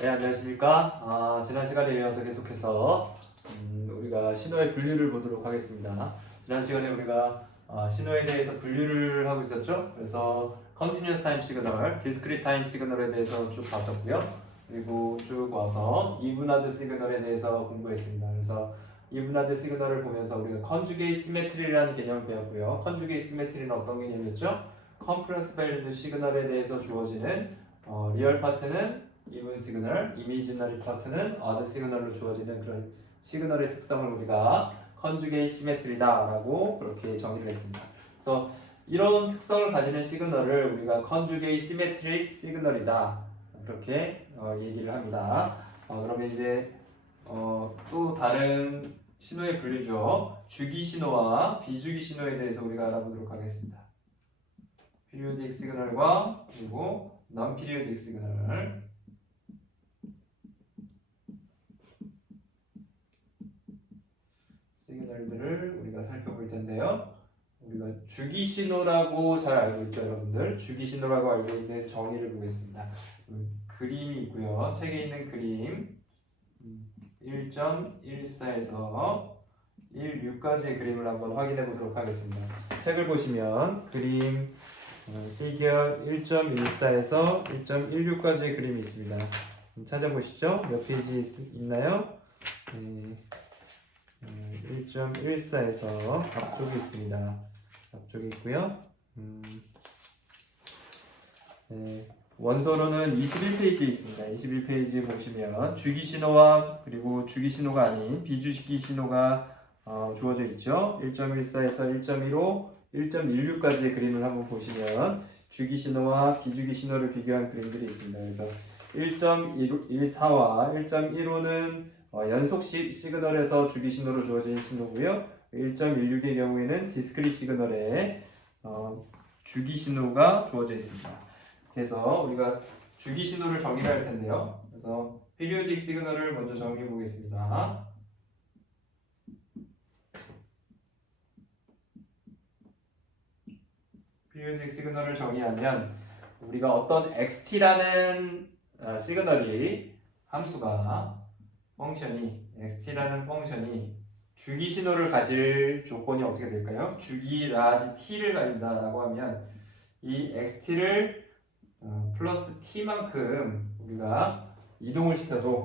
네, 안녕하십니까. 지난 시간에 이어서 계속해서 우리가 신호의 분류를 보도록 하겠습니다. 지난 시간에 우리가 신호에 대해서 분류를 하고 있었죠. 그래서 Continuous Time Signal, Discrete Time Signal에 대해서 쭉 봤었고요. 그리고 쭉 와서 Evenade Signal에 대해서 공부했습니다. 그래서 Evenade Signal을 보면서 우리가 Conjugate Symmetry라는 개념을 배웠고요. Conjugate Symmetry는 어떤 개념이었죠? Conference Valued Signal에 대해서 주어지는 리얼 파트는 even 시그널, 이미지너리 파트는 odd 시그널로 주어지는 그런 시그널의 특성을 우리가 컨주게이트 시메트리다라고 그렇게 정의를 했습니다. 그래서 이런 특성을 가지는 시그널을 우리가 컨주게이트 시메트릭 시그널이다 그렇게 얘기를 합니다. 그러면 이제 또 다른 신호의 분류죠. 주기 신호와 비주기 신호에 대해서 우리가 알아보도록 하겠습니다. 피리오딕 시그널과 그리고 non 피리오딕 시그널. 시그널들을 우리가 살펴볼 텐데요. 우리가 주기 신호라고 잘 알고 있죠, 여러분들. 주기 신호라고 알고 있는 정의를 보겠습니다. 그림이 있고요. 책에 있는 그림 1.14에서 1.6까지의 그림을 한번 확인해 보도록 하겠습니다. 책을 보시면 그림 피겨 1.14에서 1.16까지의 그림이 있습니다. 찾아보시죠. 몇 페이지 있나요? 1.14에서 앞쪽에 있습니다. 앞쪽에 있고요. 원서로는 21페이지에 있습니다. 21페이지에 보시면 주기 신호와 그리고 주기 신호가 아닌 비주기 신호가 주어져 있죠. 1.14에서 1.15, 1.16까지의 그림을 한번 보시면 주기 신호와 비주기 신호를 비교한 그림들이 있습니다. 그래서 1.14와 1.15는 연속 시그널에서 주기 신호로 주어진 신호고요. 1.16의 경우에는 디스크릿 시그널에 주기 신호가 주어져 있습니다. 그래서 우리가 주기 신호를 정의할 텐데요. 그래서 피리오딕 시그널을 먼저 정의해 보겠습니다. 피리오딕 시그널을 정의하면 우리가 어떤 xt라는 시그널이 함수가 xt라는 펑션이 주기 신호를 가질 조건이 어떻게 될까요? 주기 라지 t를 가진다라고 하면 이 xt를 플러스 t만큼 우리가 이동을 시켜도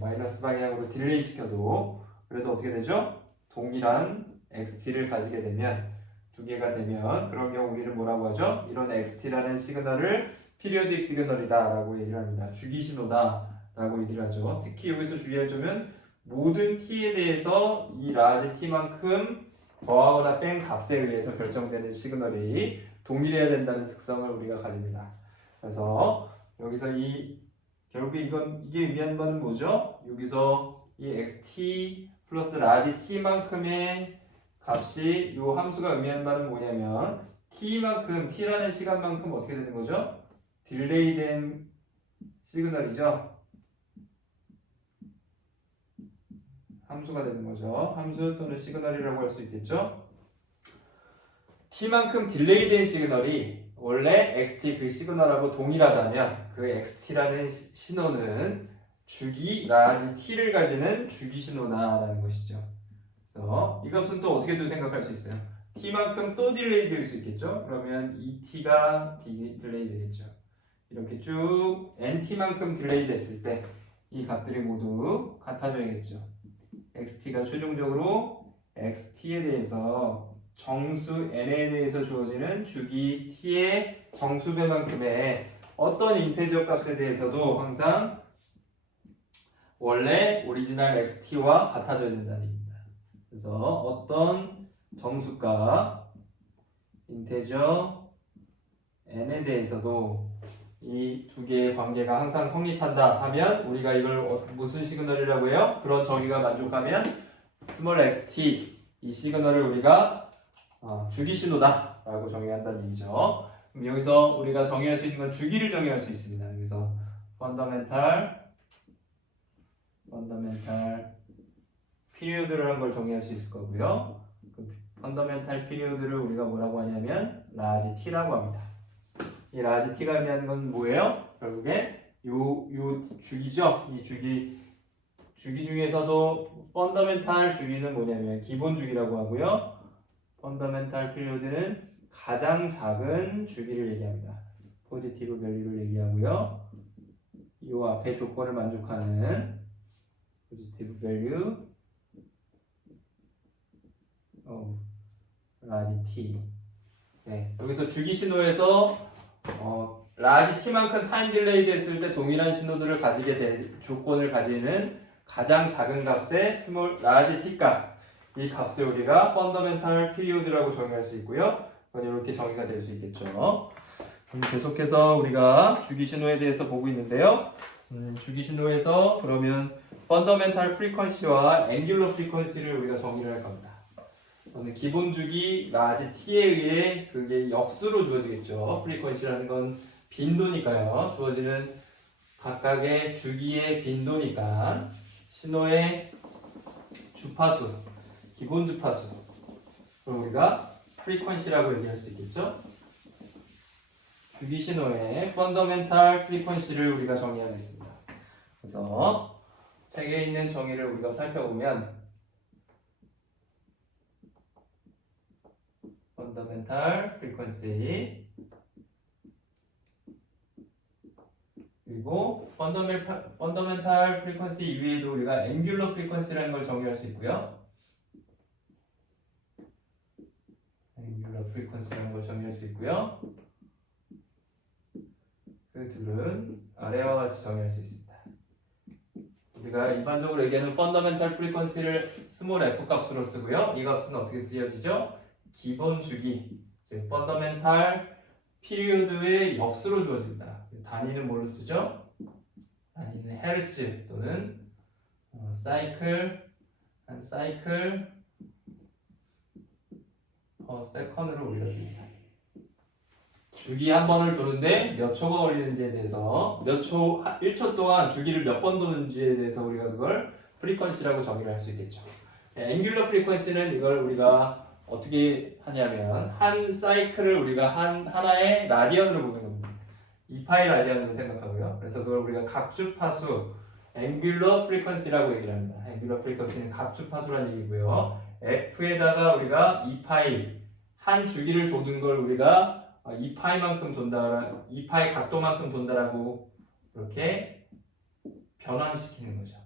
마이너스 방향으로 딜레이 시켜도 그래도 어떻게 되죠? 동일한 xt를 가지게 되면 두 개가 되면 그런 경우 우리는 뭐라고 하죠? 이런 xt라는 시그널을 피리오딕 시그널이다 라고 얘기를 합니다. 주기 신호다 라고 얘기를 하죠. 특히 여기서 주의할 점은 모든 t에 대해서 이 라지 t만큼 더하거나 뺀 값에 의해서 결정되는 시그널이 동일해야 된다는 특성을 우리가 가집니다. 그래서 여기서 결국에 이게 의미하는 바는 뭐죠? 여기서 이 xt 플러스 라지 t만큼의 값이 이 함수가 의미하는 바는 뭐냐면 t라는 시간만큼 어떻게 되는 거죠? 딜레이된 시그널이죠. 함수가 되는 거죠. 함수 또는 시그널이라고 할 수 있겠죠. t만큼 딜레이된 시그널이 원래 xt 그 시그널하고 동일하다면 그 xt라는 신호는 주기 라지 t를 가지는 주기 신호다라는 것이죠. 그래서 이 값은 또 어떻게도 생각할 수 있어요. t만큼 또 딜레이 될 수 있겠죠. 그러면 이 t가 딜레이 되겠죠. 이렇게 쭉 nt만큼 딜레이 됐을 때 이 값들이 모두 같아져야겠죠. xt가 최종적으로 xt에 대해서 정수 n에 대해서 주어지는 주기 t의 정수배만큼의 어떤 인테저 값에 대해서도 항상 원래 오리지널 xt와 같아져야 된다는 얘기입니다. 그래서 어떤 정수값 인테저 n에 대해서도 이 두 개의 관계가 항상 성립한다 하면 우리가 이걸 무슨 시그널이라고 해요? 그런 정의가 만족하면 스몰 xt 이 시그널을 우리가 주기 신호다 라고 정의한다는 얘기죠. 그럼 여기서 우리가 정의할 수 있는 건 주기를 정의할 수 있습니다. 여기서 펀더멘탈 피리오드를 한 걸 정의할 수 있을 거고요. 그 펀더멘탈 피리오드를 우리가 뭐라고 하냐면 라지 t라고 합니다. 이 라지 t가 의미하는 건 뭐예요? 결국에 요 주기죠. 이 주기 중에서도 펀더멘탈 주기는 뭐냐면 기본 주기라고 하고요. 펀더멘탈 피리오드는 가장 작은 주기를 얘기합니다. 포지티브 밸류를 얘기하고요. 이 앞에 조건을 만족하는 포지티브 밸류 라지 t. 네, 여기서 주기 신호에서 라지 t만큼 타임 딜레이 됐을 때 동일한 신호들을 가지게 될 조건을 가지는 가장 작은 값의 스몰 라지 t 값, 이 값을 우리가 펀더멘탈 피리오드라고 정의할 수 있고요. 이렇게 정의가 될 수 있겠죠. 계속해서 우리가 주기 신호에 대해서 보고 있는데요. 주기 신호에서 그러면 펀더멘탈 프리퀀시와 앵귤러 프리퀀시를 우리가 정의를 할 겁니다. 기본 주기 라지 t에 의해 그게 역수로 주어지겠죠. 프리퀀시라는 건 빈도니까요. 주어지는 각각의 주기의 빈도니까 신호의 주파수, 기본 주파수, 그럼 우리가 프리퀀시라고 얘기할 수 있겠죠. 주기 신호의 펀더멘탈 프리퀀시를 우리가 정의하겠습니다. 그래서 책에 있는 정의를 우리가 살펴보면 펀더멘탈 프리퀀시 그리고 펀더멘탈 프리퀀시 이외에도 우리가 앵귤러 프리퀀시라는 걸 정의할 수 있고요. 앵귤러 프리퀀시라는 걸 정의할 수 있고요. 그 둘은 아래와 같이 정의할 수 있습니다. 우리가 일반적으로 얘기하는 펀더멘탈 프리퀀시를 스몰 f 값으로 쓰고요. 이 값은 어떻게 쓰여지죠? 기본 주기, 즉 펀더멘탈 피리오드의 역수로 주어집니다. 단위는 뭘로 쓰죠? 단위는 헤르츠 또는 사이클, 한 사이클 per second으로 우리가 씁니다. 주기 한 번을 도는데 몇 초가 걸리는지에 대해서 1초 동안 주기를 몇 번 도는지에 대해서 우리가 그걸 프리퀀시라고 정의를 할 수 있겠죠. 앵귤러 프리퀀시는 이걸 우리가 어떻게 하냐면 한 사이클을 우리가 하나의 라디언으로 보는 겁니다. 2파이 라디언으로 생각하고요. 그래서 그걸 우리가 각주파수 앵귤러 프리퀀시라고 얘기를 합니다. 앵귤러 프리퀀시는 각주파수라는 얘기고요. F에다가 우리가 2파이 한 주기를 도는 걸 우리가 2파이만큼 돈다, 2파이 각도만큼 돈다라고 이렇게 변환시키는 거죠.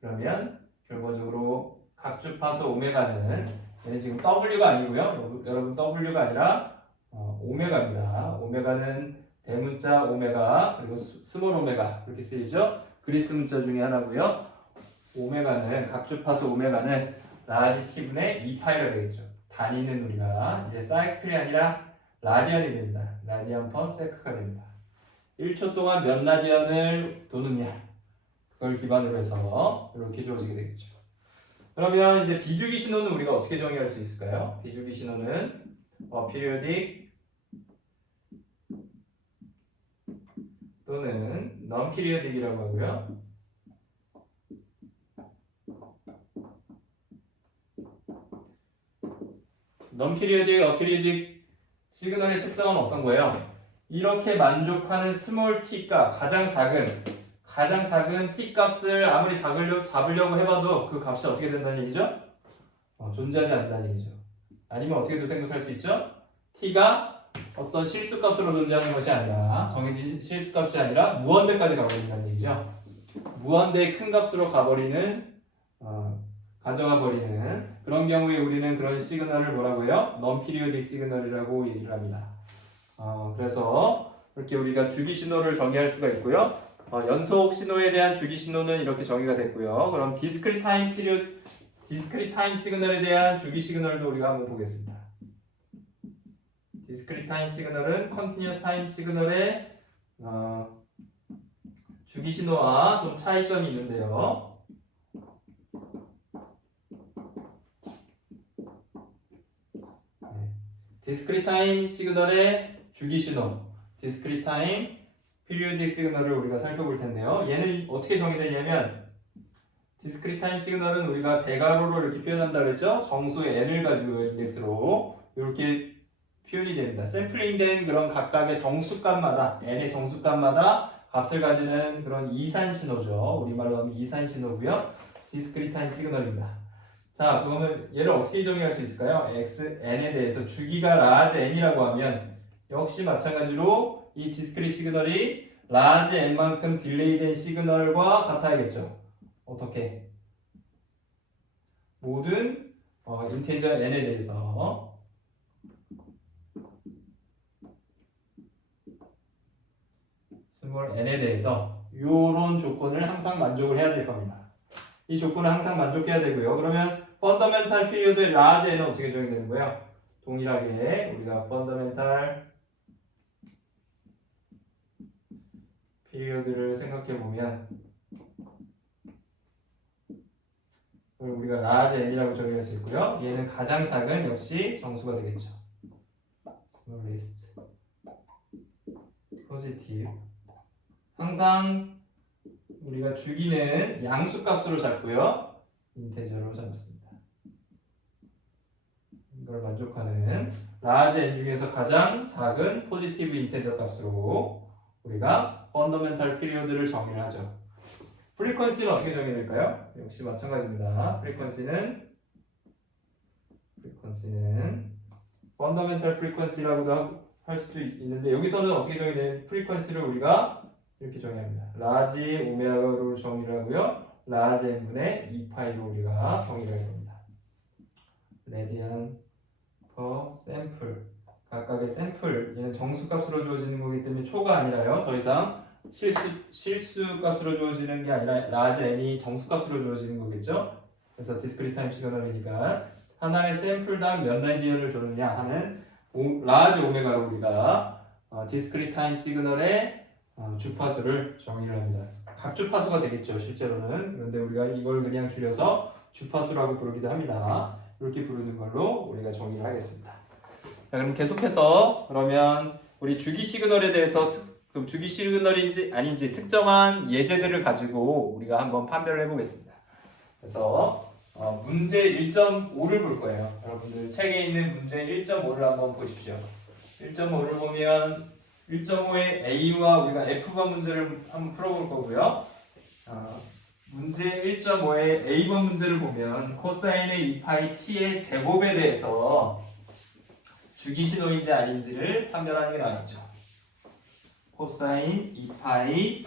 그러면 결과적으로 각주파수 오메가는 얘는 지금 W가 아니고요. 여러분 W가 아니라 오메가입니다. 오메가는 대문자 오메가 그리고 스몰 오메가 이렇게 쓰이죠. 그리스 문자 중에 하나고요. 오메가는 각주파수 오메가는 라지 t분의 2파이가 되겠죠. 단위는 우리가 이제 사이클이 아니라 라디언이 됩니다. 라디언 퍼 세크가 됩니다. 1초 동안 몇 라디언을 도느냐 그걸 기반으로 해서 이렇게 주어지게 되겠죠. 그러면 이제 비주기 신호는 우리가 어떻게 정의할 수 있을까요? 비주기 신호는 periodic 또는 non-periodic이라고 하고요. non-periodic, aperiodic 시그널의 특성은 어떤 거예요? 이렇게 만족하는 스몰 t가 가장 작은 t 값을 아무리 잡으려고 해봐도 그 값이 어떻게 된다는 얘기죠? 존재하지 않는다는 얘기죠. 아니면 어떻게도 생각할 수 있죠? t가 어떤 실수값으로 존재하는 것이 아니라 정해진 실수값이 아니라 무한대까지 가버린다는 얘기죠. 무한대의 큰 값으로 가져가 버리는 그런 경우에 우리는 그런 시그널을 뭐라고 해요? non-periodic 시그널이라고 얘기를 합니다. 그래서 이렇게 우리가 주기 신호를 정의할 수가 있고요. 연속 신호에 대한 주기 신호는 이렇게 정의가 됐고요. 그럼 discrete time 시그널에 대한 주기 시그널도 우리가 한번 보겠습니다. discrete time 시그널은 continuous time 시그널의 주기 신호와 좀 차이점이 있는데요. discrete time 시그널의 주기 신호, discrete time periodic 시그널을 우리가 살펴볼 텐데요. 얘는 어떻게 정의되냐면 discrete time 시그널은 우리가 대괄호로 이렇게 표현한다 그랬죠? 정수 n을 가지고 인덱스로 이렇게 표현이 됩니다. 샘플링된 그런 각각의 정수값마다 n의 정수값마다 값을 가지는 그런 이산 신호죠. 우리말로 하면 이산 신호고요. 디스크리트 타임 시그널입니다. 자, 그러면 얘를 어떻게 정의할 수 있을까요? xn에 대해서 주기가 large n이라고 하면 역시 마찬가지로 이 디스크리트 시그널이 large n만큼 딜레이된 시그널과 같아야겠죠. 어떻게? 모든 인티저 n에 대해서 스몰 n에 대해서 이런 조건을 항상 만족을 해야 될 겁니다. 이 조건을 항상 만족해야 되고요. 그러면 펀더멘탈 피리어드 large n은 어떻게 정의되는 거예요? 동일하게 우리가 펀더멘탈 피리어드를 생각해 보면 우리가 large n이라고 정의할 수 있고요. 얘는 가장 작은 역시 정수가 되겠죠. smallest positive. 항상 우리가 주기는 양수값으로 잡고요. 인테저로 잡습니다. 이걸 만족하는 large n 중에서 가장 작은 포지티브 인테저 값으로 우리가 펀더멘탈 피리어드를 정의를 하죠. 프리퀀시는 어떻게 정의될까요? 역시 마찬가지입니다. 프리퀀시는 펀더멘탈 프리퀀시라고도 할 수도 있는데 여기서는 어떻게 정의되는 프리퀀시를 우리가 이렇게 정의합니다. 라지 오메가로 정의를 하고요. 라지 n분의 2파이로 우리가 정의를 할 겁니다. 레디안 퍼 샘플 각각의 샘플 얘는 정수값으로 주어지는 거기 때문에 초가 아니라요. 더 이상 실수값으로 주어지는 게 아니라 라지 n이 정수값으로 주어지는 거겠죠. 그래서 디스크리트 타임 시그널이니까 하나의 샘플당 몇 레디언을 줬느냐 하는 라지 오메가로 우리가 디스크리트 타임 시그널의 주파수를 정의를 합니다. 각주파수가 되겠죠 실제로는. 그런데 우리가 이걸 그냥 줄여서 주파수라고 부르기도 합니다. 이렇게 부르는 걸로 우리가 정의를 하겠습니다. 자, 그럼 계속해서 그러면 우리 주기 시그널에 대해서 그럼 주기 시그널인지 아닌지 특정한 예제들을 가지고 우리가 한번 판별을 해보겠습니다. 그래서 문제 1.5를 볼 거예요. 여러분들 책에 있는 문제 1.5를 한번 보십시오. 1.5를 보면 1.5의 A와 우리가 F번 문제를 한번 풀어볼 거고요. 문제 1.5의 A번 문제를 보면 코사인의 2파이 t의 제곱에 대해서 주기 신호인지 아닌지를 판별하는 게 나왔죠. 코사인 2파이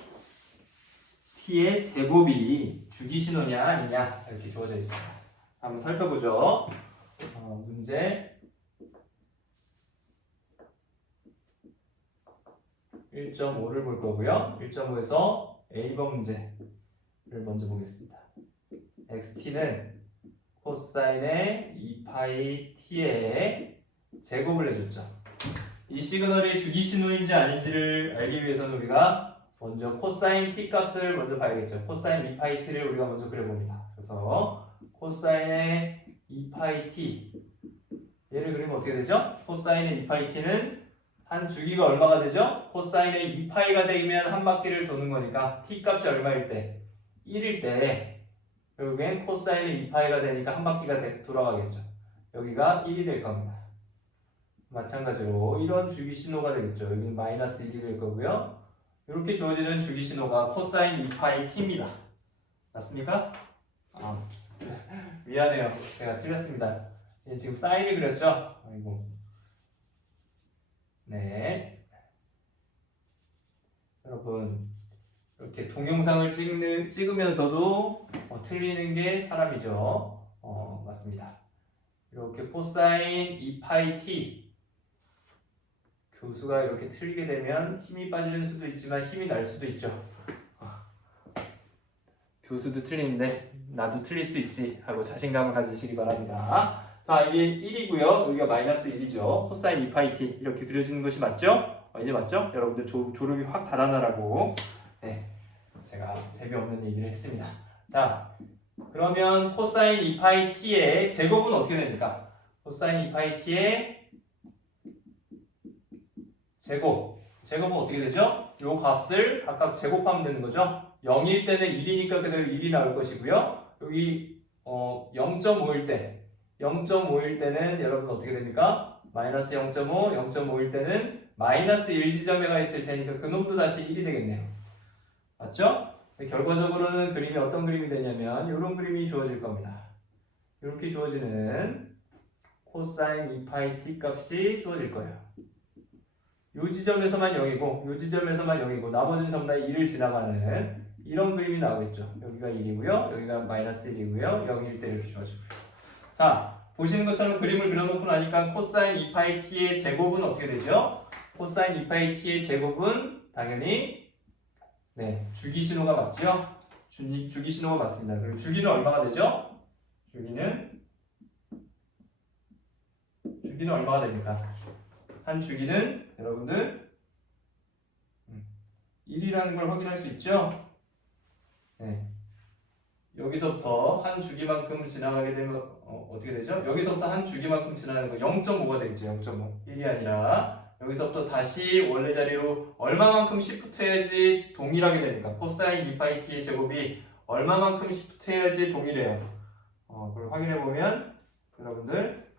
t의 제곱이 주기 신호냐 아니냐 이렇게 주어져 있습니다. 한번 살펴보죠. 문제 1.5를 볼 거고요. 1.5에서 A번 문제를 먼저 보겠습니다. xt는 코사인의 2파이 t의 제곱을 해줬죠. 이 시그널이 주기 신호인지 아닌지를 알기 위해서는 우리가 먼저 코사인 t 값을 먼저 봐야겠죠. 코사인 2파이 t를 우리가 먼저 그려봅니다. 그래서 코사인의 2파이 t 얘를 그리면 어떻게 되죠? 코사인의 2파이 t는 한 주기가 얼마가 되죠? 코사인의 2파이가 되면 한 바퀴를 도는 거니까 t 값이 얼마일 때? 1일 때 결국엔 코사인의 2파이가 되니까 한 바퀴가 돌아가겠죠. 여기가 1이 될 겁니다. 마찬가지로 이런 주기 신호가 되겠죠. 여기는 마이너스 1이 될 거고요. 이렇게 주어지는 주기 신호가 코사인 2파이 t입니다. 맞습니까? 미안해요. 제가 틀렸습니다. 지금 사인을 그렸죠? 아이고. 네. 여러분, 이렇게 동영상을 찍으면서도 틀리는 게 사람이죠. 맞습니다. 이렇게 코사인 2파이 t 교수가 이렇게 틀리게 되면 힘이 빠지는 수도 있지만 힘이 날 수도 있죠. 교수도 틀리는데 나도 틀릴 수 있지 하고 자신감을 가지시기 바랍니다. 자, 이게 1이고요. 여기가 마이너스 1이죠. 코사인 2파이 t 이렇게 그려지는 것이 맞죠? 이제 맞죠? 여러분들 졸업이 확 달아나라고 제가 재미없는 얘기를 했습니다. 자, 그러면 코사인 2파이 t의 제곱은 어떻게 됩니까? 코사인 2파이 t의 제곱은 어떻게 되죠? 이 값을 각각 제곱하면 되는 거죠. 0일 때는 1이니까 그대로 1이 나올 것이고요. 여기 0.5일 때는 여러분 어떻게 됩니까? 마이너스 0.5, 0.5일 때는 마이너스 1 지점에 가 있을 테니까 그놈도 다시 1이 되겠네요. 맞죠? 결과적으로는 그림이 어떤 그림이 되냐면 이런 그림이 주어질 겁니다. 이렇게 주어지는 코사인 2파이 t 값이 주어질 거예요. 이 지점에서만 0이고 이 지점에서만 0이고 나머지는 전부 다 1을 지나가는 이런 그림이 나오겠죠. 여기가 1이고요. 여기가 마이너스 1이고요. 0일 때 이렇게 주어지고요. 자, 보시는 것처럼 그림을 그려놓고 나니까 코사인 2파이 t의 제곱은 어떻게 되죠? 코사인 2파이 t의 제곱은 당연히 주기 신호가 맞죠? 주기 신호가 맞습니다. 그리고 주기는 얼마가 되죠? 주기는 얼마가 됩니까? 한 주기는 여러분들 1이라는 걸 확인할 수 있죠? 여기서부터 한 주기만큼 지나가게 되면 어떻게 되죠? 여기서부터 한 주기만큼 지나가는 거 0.5가 되겠죠. 0.5. 1이 아니라 여기서부터 다시 원래 자리로 얼마만큼 시프트 해야지 동일하게 됩니까? 코사인 2파이 t의 제곱이 얼마만큼 시프트 해야지 동일해요. 그걸 확인해 보면 여러분들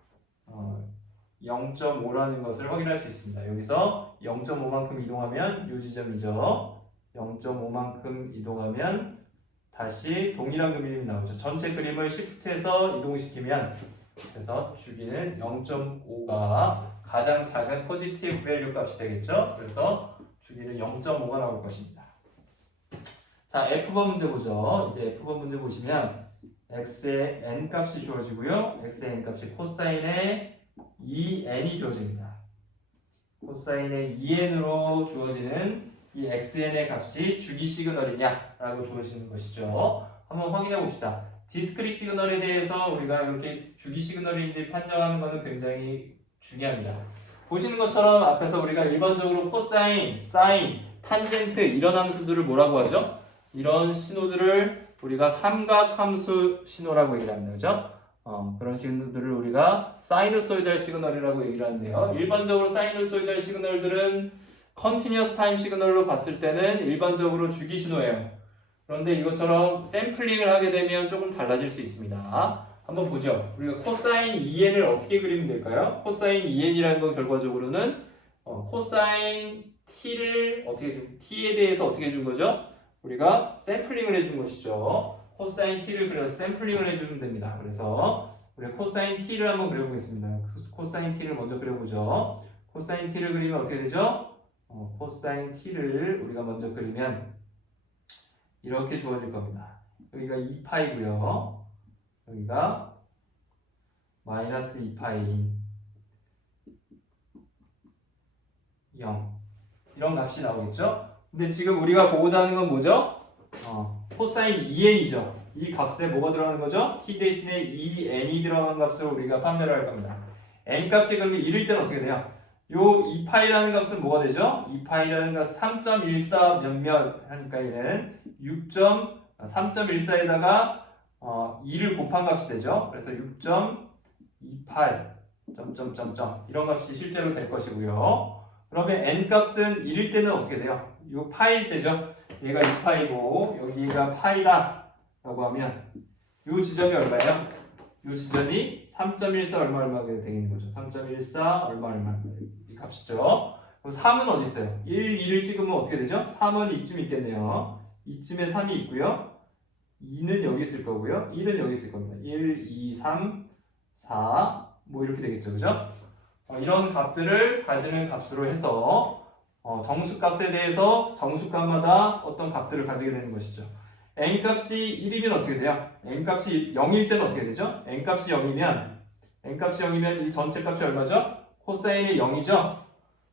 0.5라는 것을 확인할 수 있습니다. 여기서 0.5만큼 이동하면 이 지점이죠. 0.5만큼 이동하면 다시 동일한 그림이 나오죠. 전체 그림을 시프트해서 이동시키면 그래서 주기는 0.5가 가장 작은 포지티브 밸류 값이 되겠죠. 그래서 주기는 0.5가 나올 것입니다. 자, F번 문제 보죠. 이제 F번 문제 보시면 x의 n 값이 주어지고요. x의 n 값이 코사인의 2n이 주어집니다. 코사인의 2n으로 주어지는 이 xn의 값이 주기 시그널이냐라고 주어지는 것이죠. 한번 확인해 봅시다. 디스크릿 시그널에 대해서 우리가 이렇게 주기 시그널인지 판정하는 것은 굉장히 중요합니다. 보시는 것처럼 앞에서 우리가 일반적으로 코사인, 사인, 탄젠트 이런 함수들을 뭐라고 하죠? 이런 신호들을 우리가 삼각함수 신호라고 얘기를 합니다. 그죠? 그런 신호들을 우리가 사이누소이달 시그널이라고 얘기를 하는데요. 일반적으로 사이누소이달 시그널들은 컨티뉴어스 타임 시그널로 봤을 때는 일반적으로 주기 신호예요. 그런데 이것처럼 샘플링을 하게 되면 조금 달라질 수 있습니다. 한번 보죠. 우리가 코사인 2n을 어떻게 그리면 될까요? 코사인 2n이라는 건 결과적으로는 코사인 t를 t에 대해서 어떻게 해준 거죠? 우리가 샘플링을 해준 것이죠. 코사인 t를 그려서 샘플링을 해주면 됩니다. 그래서 우리 코사인 t를 한번 그려보겠습니다. 코사인 t를 먼저 그려보죠. 코사인 t를 그리면 어떻게 되죠? 코사인 t를 우리가 먼저 그리면 이렇게 주어질 겁니다. 여기가 2파이고요. 여기가 마이너스 2파이 0 이런 값이 나오겠죠? 근데 지금 우리가 보고자 하는 건 뭐죠? 코사인 2n이죠. 이 값에 뭐가 들어가는 거죠? t 대신에 2n이 들어가는 값을 우리가 판별을 할 겁니다. n 값이 그러면 1일 때는 어떻게 돼요? 요 2파이라는 값은 뭐가 되죠? 2파이라는 값은 3.14 몇몇 하니까 얘는 3.14에다가 2를 곱한 값이 되죠. 그래서 6.28 점점점점 이런 값이 실제로 될 것이고요. 그러면 n 값은 1일 때는 어떻게 돼요? 요 파일 때죠. 얘가 2파이고 여기가 파이다 라고 하면 요 지점이 얼마예요? 요 지점이 3.14 얼마가 되는 거죠. 3.14 얼마 이 값이죠. 그럼 3은 어디 있어요? 1, 2를 찍으면 어떻게 되죠? 3은 이쯤 있겠네요. 이쯤에 3이 있고요. 2는 여기 있을 거고요. 1은 여기 있을 겁니다. 1, 2, 3, 4 뭐 이렇게 되겠죠. 그죠? 이런 값들을 가지는 값으로 해서 정수값에 대해서 정수값마다 어떤 값들을 가지게 되는 것이죠. n값이 1이면 어떻게 돼요? n값이 0일 때는 어떻게 되죠? n값이 0이면 이 전체 값이 얼마죠? 코사인이 0이죠?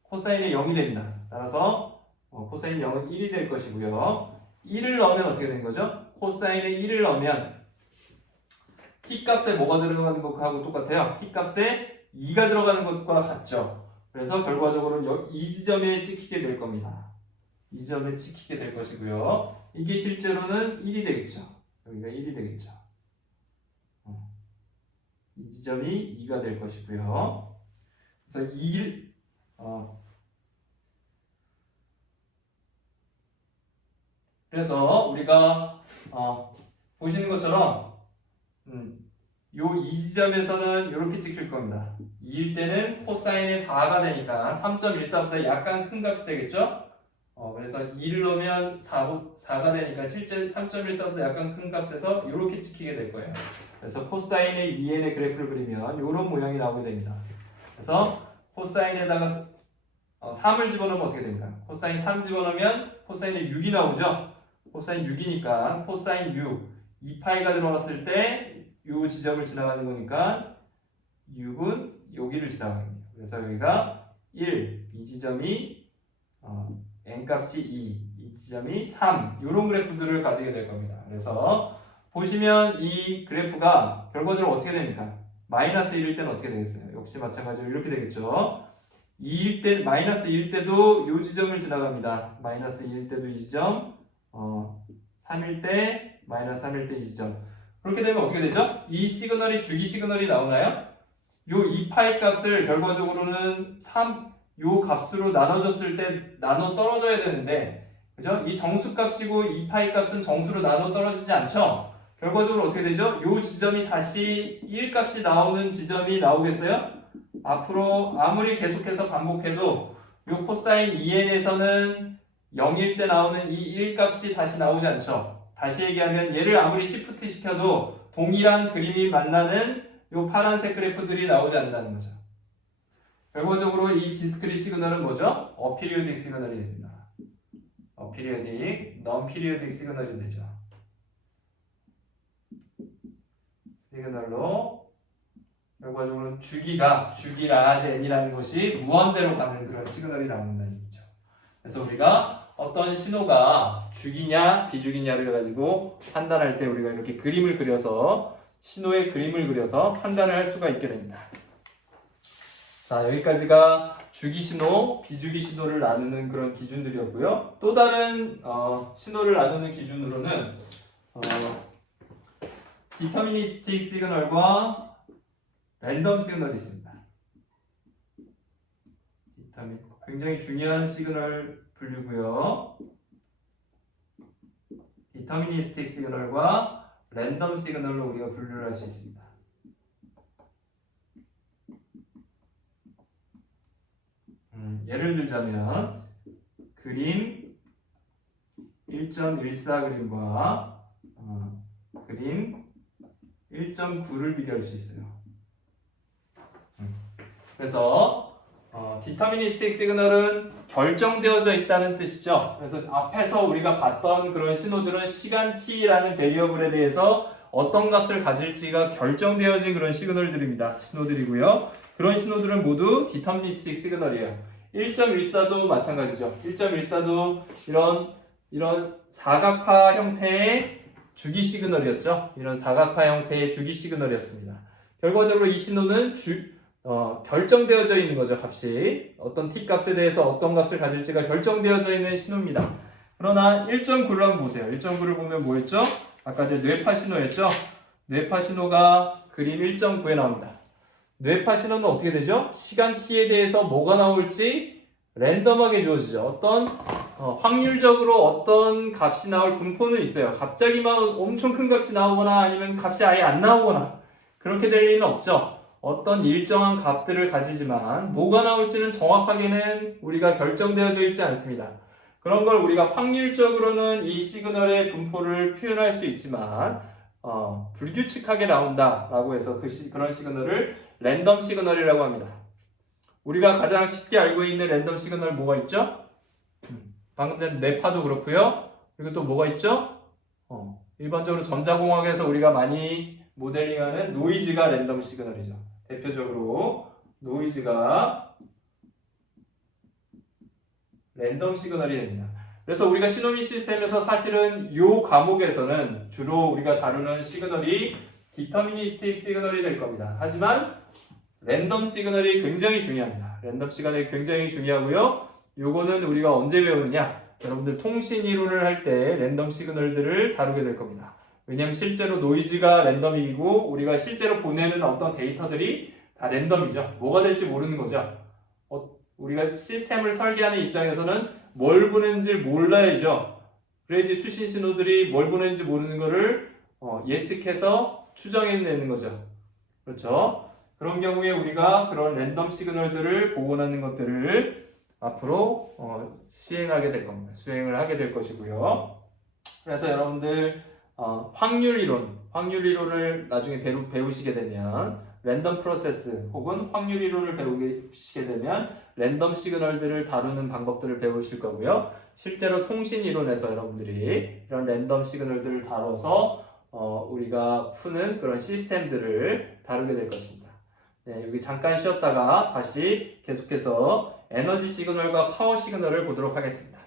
코사인이 0이 됩니다. 따라서 코사인 0은 1이 될 것이고요. 1을 넣으면 어떻게 되는 거죠? 코사인에 1을 넣으면 t값에 뭐가 들어가는 것하고 똑같아요. t값에 2가 들어가는 것과 같죠. 그래서 결과적으로 이 지점에 찍히게 될 겁니다. 이 지점에 찍히게 될 것이고요. 이게 실제로는 1이 되겠죠. 여기가 1이 되겠죠. 이 지점이 2가 될 것이고요. 그래서 2를 그래서 우리가 보시는 것처럼 요 이 지점에서는 이렇게 찍힐 겁니다. 2일 때는 코사인이 4가 되니까 3.14보다 약간 큰 값이 되겠죠? 그래서 2를 넣으면 4가 되니까 실제 3.14보다 약간 큰 값에서 이렇게 찍히게 될 거예요. 그래서 코사인의 2n의 그래프를 그리면 이런 모양이 나오게 됩니다. 그래서 코사인에다가 3을 집어넣으면 어떻게 됩니까? 코사인 3 집어넣으면 코사인의 6이 나오죠? 코사인 6이니까 코사인 6, 2파이가 들어갔을 때 이 지점을 지나가는 거니까 6은 여기를 지나가는 거예요. 그래서 여기가 1, 이 지점이 n값이 2, 이 지점이 3 이런 그래프들을 가지게 될 겁니다. 그래서 보시면 이 그래프가 결과적으로 어떻게 됩니까? 마이너스 1일 때는 어떻게 되겠어요? 역시 마찬가지로 이렇게 되겠죠. 2일 때, 마이너스 1일 때도 이 지점을 지나갑니다. 마이너스 2일 때도 이 지점, 3일 때, 마이너스 3일 때 이 지점. 그렇게 되면 어떻게 되죠? 이 시그널이 주기 시그널이 나오나요? 요 2파이 값을 결과적으로는 3요 값으로 나눠줬을 때 나눠 떨어져야 되는데, 그죠? 이 정수 값이고 2파이 값은 정수로 나눠 떨어지지 않죠? 결과적으로 어떻게 되죠? 요 지점이 다시 1 값이 나오는 지점이 나오겠어요? 앞으로 아무리 계속해서 반복해도 요 코사인 2n에서는 0일 때 나오는 이 1 값이 다시 나오지 않죠? 다시 얘기하면 얘를 아무리 시프트 시켜도 동일한 그림이 만나는 요 파란색 그래프들이 나오지 않는다는 거죠. 결과적으로 이 디스크릿 시그널은 뭐죠? 어피리오딕 시그널이 됩니다. 어피리오딕, non-periodic 시그널이 되죠. 시그널로 결과적으로 주기가 n이라는 것이 무한대로 가는 그런 시그널이 나온다는 얘기죠. 그래서 우리가 어떤 신호가 주기냐 비주기냐를 가지고 판단할 때 우리가 이렇게 그림을 그려서 신호의 그림을 그려서 판단을 할 수가 있게 됩니다. 자, 여기까지가 주기 신호, 비주기 신호를 나누는 그런 기준들이었고요. 또 다른 신호를 나누는 기준으로는 디터미니스틱 시그널과 랜덤 시그널이 있습니다. 굉장히 중요한 시그널 분류고요. 디터미니스틱 시그널과 랜덤 시그널로 우리가 분류를 할 수 있습니다. 예를 들자면 그림 1.14 그림과 그림 1.9를 비교할 수 있어요. 그래서 디터미니스틱 시그널은 결정되어져 있다는 뜻이죠. 그래서 앞에서 우리가 봤던 그런 신호들은 시간 t라는 베리어블에 대해서 어떤 값을 가질지가 결정되어진 그런 시그널들입니다. 신호들이고요. 그런 신호들은 모두 디터미니스틱 시그널이에요. 1.14도 마찬가지죠. 1.14도 이런 사각화 형태의 주기 시그널이었죠. 이런 사각화 형태의 주기 시그널이었습니다. 결과적으로 이 신호는 결정되어져 있는 거죠. 값이 어떤 t 값에 대해서 어떤 값을 가질지가 결정되어져 있는 신호입니다. 그러나 1.9를 한번 보세요. 1.9를 보면 뭐였죠? 아까 이제 뇌파 신호였죠. 뇌파 신호가 그림 1.9에 나옵니다. 뇌파 신호는 어떻게 되죠? 시간 t에 대해서 뭐가 나올지 랜덤하게 주어지죠. 어떤 확률적으로 어떤 값이 나올 분포는 있어요. 갑자기 막 엄청 큰 값이 나오거나 아니면 값이 아예 안 나오거나 그렇게 될 리는 없죠. 어떤 일정한 값들을 가지지만 뭐가 나올지는 정확하게는 우리가 결정되어져 있지 않습니다. 그런 걸 우리가 확률적으로는 이 시그널의 분포를 표현할 수 있지만 불규칙하게 나온다라고 해서 그런 시그널을 랜덤 시그널이라고 합니다. 우리가 가장 쉽게 알고 있는 랜덤 시그널 뭐가 있죠? 방금 전 뇌파도 그렇고요. 그리고 또 뭐가 있죠? 일반적으로 전자공학에서 우리가 많이 모델링하는 노이즈가 랜덤 시그널이죠. 대표적으로 노이즈가 랜덤 시그널이 됩니다. 그래서 우리가 시노미 시스템에서 사실은 이 과목에서는 주로 우리가 다루는 시그널이 디터미니스틱 시그널이 될 겁니다. 하지만 랜덤 시그널이 굉장히 중요합니다. 랜덤 시그널이 굉장히 중요하고요. 요거는 우리가 언제 배우느냐? 여러분들 통신 이론을 할 때 랜덤 시그널들을 다루게 될 겁니다. 왜냐하면 실제로 노이즈가 랜덤이고 우리가 실제로 보내는 어떤 데이터들이 다 랜덤이죠. 뭐가 될지 모르는 거죠. 우리가 시스템을 설계하는 입장에서는 뭘 보내는지 몰라야죠. 그래야지 수신 신호들이 뭘 보내는지 모르는 거를 예측해서 추정해내는 거죠. 그렇죠? 그런 경우에 우리가 그런 랜덤 시그널들을 복원하는 것들을 앞으로 시행하게 될 겁니다. 수행을 하게 될 것이고요. 그래서 여러분들 확률 이론을 나중에 배우시게 되면 랜덤 프로세스 혹은 확률 이론을 배우시게 되면 랜덤 시그널들을 다루는 방법들을 배우실 거고요. 실제로 통신 이론에서 여러분들이 이런 랜덤 시그널들을 다뤄서 우리가 푸는 그런 시스템들을 다루게 될 것입니다. 네, 여기 잠깐 쉬었다가 다시 계속해서 에너지 시그널과 파워 시그널을 보도록 하겠습니다.